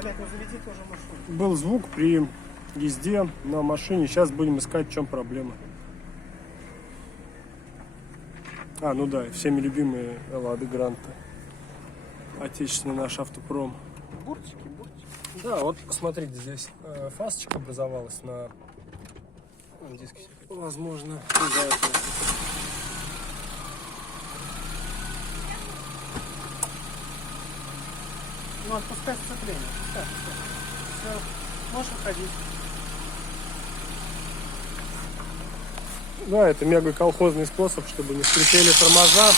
Блять, ну заведи тоже машину. Был звук при езде на машине. Сейчас будем искать, в чем проблема. А, ну да, всеми любимые Лады Гранта. Отечественный наш автопром. Буртики. Да, вот смотрите, здесь фасочка образовалась на диске. Возможно, из-за этого. Ну, отпускай сцепление. Отпускай. Все, можешь выходить. Да, это мега колхозный способ, чтобы не скрипели тормоза.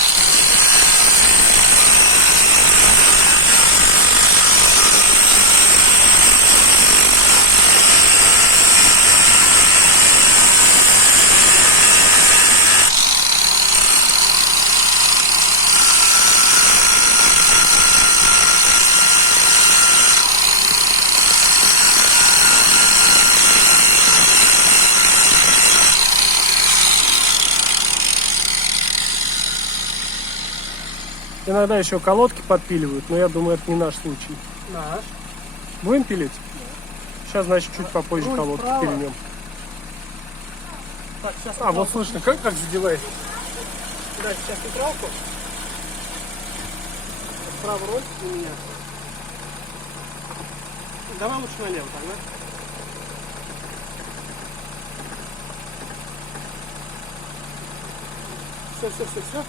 Иногда еще колодки подпиливают, но я думаю, это не наш случай. Наш. Будем пилить? Сейчас, значит, чуть попозже Руль колодки вправо. пильнем. Так, сейчас А, вот слышно, как задевает? Да, сейчас нейтралку. Справа руль у меня. Давай лучше налево тогда. Все.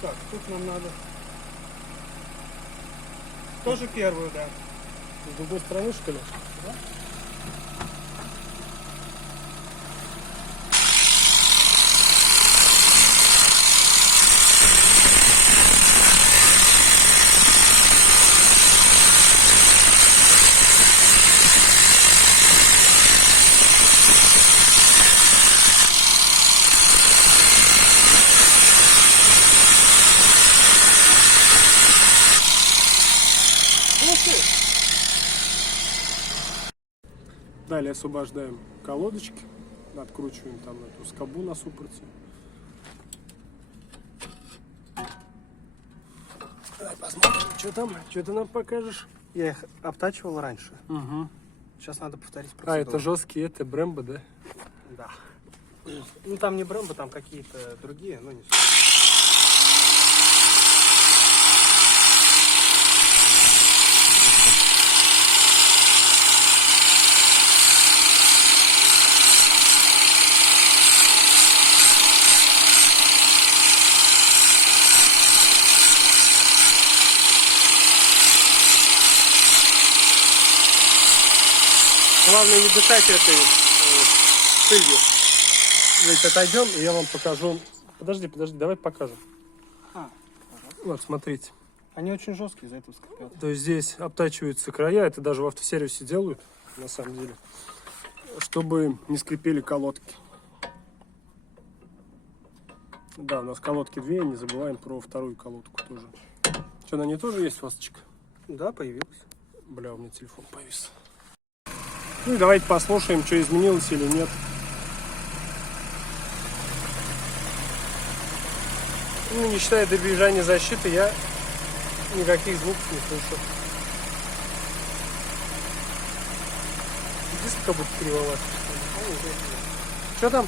Так, тут нам надо. Тоже первую, да. С другой стороны, что ли? Да? Далее освобождаем колодочки, откручиваем там эту скобу на суппорте. Давай посмотрим, что там, что ты нам покажешь. Я их обтачивал раньше. Угу. Сейчас надо повторить процедуру. А, это жесткие, это Брэмбо, да? Да. Ну там не Брэмбо, там какие-то другие, но не суть. Главное не дышать этой пылью. Давайте отойдем, и я вам покажу. Подожди, давай покажем. Вот, смотрите. Они очень жесткие, из-за этого скрипят. То есть здесь обтачиваются края, это даже в автосервисе делают, на самом деле, чтобы не скрипели колодки. Да, у нас колодки две, не забываем про вторую колодку тоже. Что, на ней тоже есть фасочка? Да, появилась. Бля, у меня телефон повис. Ну и давайте послушаем, что изменилось или нет. Ну, не считая добежания защиты, я никаких звуков не слышу. Диск как будто кривоват. Что там?